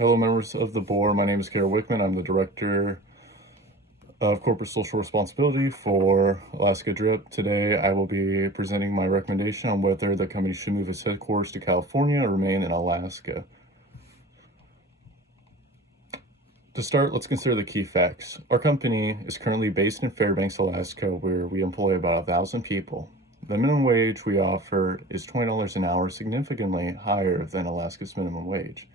Hello, members of the board. My name is Kara Wickman. I'm the Director of Corporate Social Responsibility for Alaska Drip. Today, I will be presenting my recommendation on whether the company should move its headquarters to California or remain in Alaska. To start, let's consider the key facts. Our company is currently based in Fairbanks, Alaska, where we employ about 1,000 people. The minimum wage we offer is $20 an hour, significantly higher than Alaska's minimum wage.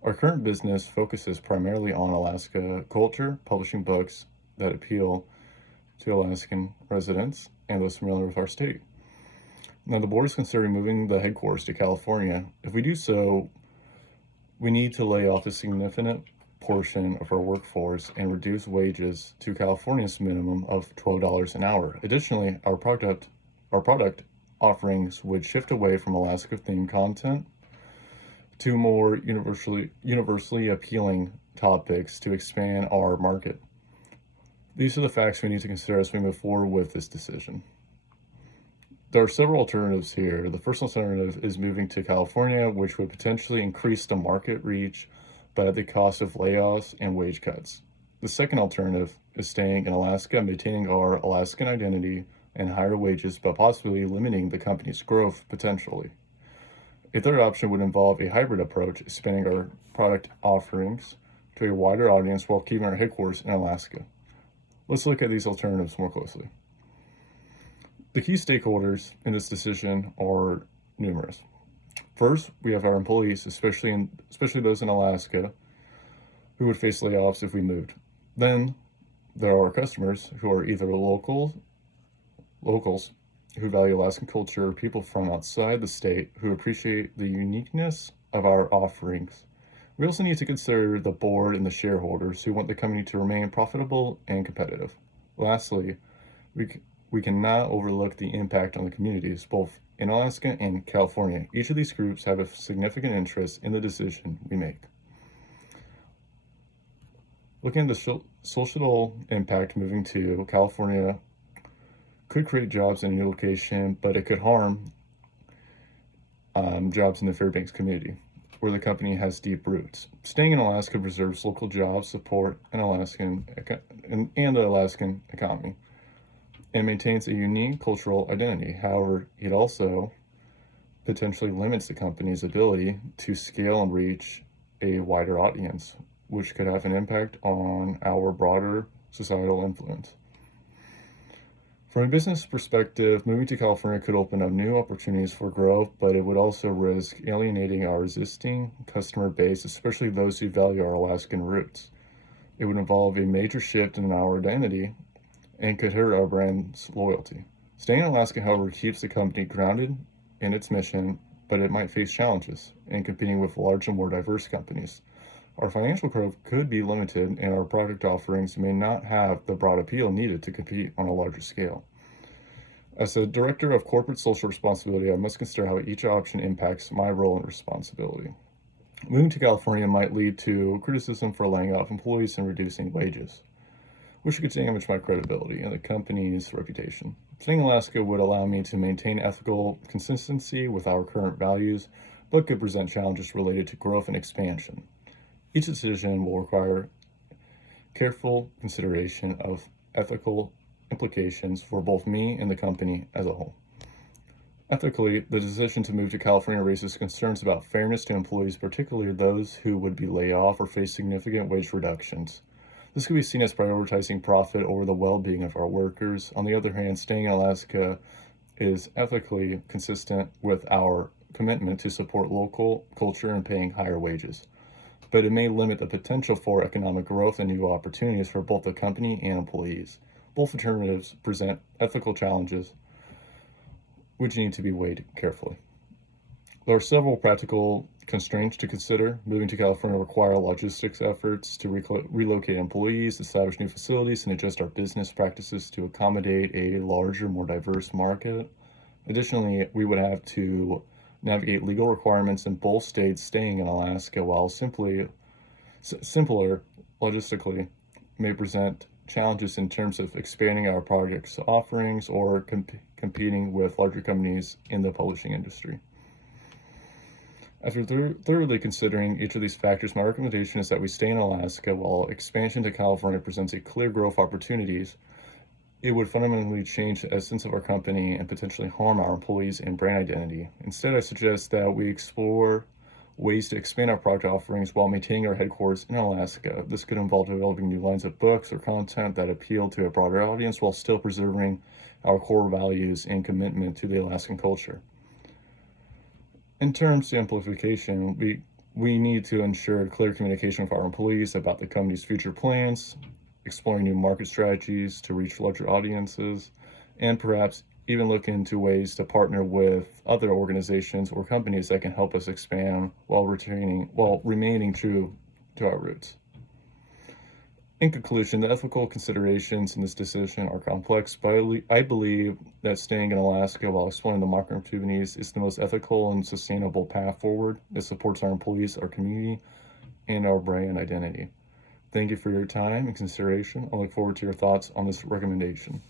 Our current business focuses primarily on Alaska culture, publishing books that appeal to Alaskan residents and those familiar with our state. Now, the board is considering moving the headquarters to California. If we do so, we need to lay off a significant portion of our workforce and reduce wages to California's minimum of $12 an hour. Additionally, our product offerings would shift away from Alaska-themed content to more universally appealing topics to expand our market. These are the facts we need to consider as we move forward with this decision. There are several alternatives here. The first alternative is moving to California, which would potentially increase the market reach, but at the cost of layoffs and wage cuts. The second alternative is staying in Alaska, maintaining our Alaskan identity and higher wages, but possibly limiting the company's growth potentially. A third option would involve a hybrid approach, expanding our product offerings to a wider audience while keeping our headquarters in Alaska. Let's look at these alternatives more closely. The key stakeholders in this decision are numerous. First, we have our employees, especially those in Alaska, who would face layoffs if we moved. Then there are our customers, who are either locals who value Alaskan culture, or people from outside the state who appreciate the uniqueness of our offerings. We also need to consider the board and the shareholders who want the company to remain profitable and competitive. Lastly, we cannot overlook the impact on the communities, both in Alaska and California. Each of these groups have a significant interest in the decision we make. Looking at the social impact, moving to California could create jobs in a new location, but it could harm jobs in the Fairbanks community, where the company has deep roots. Staying in Alaska preserves local jobs, support the Alaskan economy, and maintains a unique cultural identity. However, it also potentially limits the company's ability to scale and reach a wider audience, which could have an impact on our broader societal influence. From a business perspective, moving to California could open up new opportunities for growth, but it would also risk alienating our existing customer base, especially those who value our Alaskan roots. It would involve a major shift in our identity and could hurt our brand's loyalty. Staying in Alaska, however, keeps the company grounded in its mission, but it might face challenges in competing with larger, more diverse companies. Our financial growth could be limited, and our product offerings may not have the broad appeal needed to compete on a larger scale. As the Director of Corporate Social Responsibility, I must consider how each option impacts my role and responsibility. Moving to California might lead to criticism for laying off employees and reducing wages, which could damage my credibility and the company's reputation. Staying in Alaska would allow me to maintain ethical consistency with our current values, but could present challenges related to growth and expansion. Each decision will require careful consideration of ethical implications for both me and the company as a whole. Ethically, the decision to move to California raises concerns about fairness to employees, particularly those who would be laid off or face significant wage reductions. This could be seen as prioritizing profit over the well-being of our workers. On the other hand, staying in Alaska is ethically consistent with our commitment to support local culture and paying higher wages, but it may limit the potential for economic growth and new opportunities for both the company and employees. Both alternatives present ethical challenges which need to be weighed carefully. There are several practical constraints to consider. Moving to California require logistics efforts to relocate employees, establish new facilities, and adjust our business practices to accommodate a larger, more diverse market. Additionally, we would have to navigate legal requirements in both states. Staying in Alaska, while simpler logistically, may present challenges in terms of expanding our products offerings or competing with larger companies in the publishing industry. After thoroughly considering each of these factors, my recommendation is that we stay in Alaska. While expansion to California presents a clear growth opportunities, it would fundamentally change the essence of our company and potentially harm our employees and brand identity. Instead, I suggest that we explore ways to expand our product offerings while maintaining our headquarters in Alaska. This could involve developing new lines of books or content that appeal to a broader audience while still preserving our core values and commitment to the Alaskan culture. In terms of amplification, we need to ensure clear communication with our employees about the company's future plans, exploring new market strategies to reach larger audiences, and perhaps even look into ways to partner with other organizations or companies that can help us expand while remaining true to our roots. In conclusion, the ethical considerations in this decision are complex, but I believe that staying in Alaska while exploring the market opportunities is the most ethical and sustainable path forward that supports our employees, our community, and our brand identity. Thank you for your time and consideration. I look forward to your thoughts on this recommendation.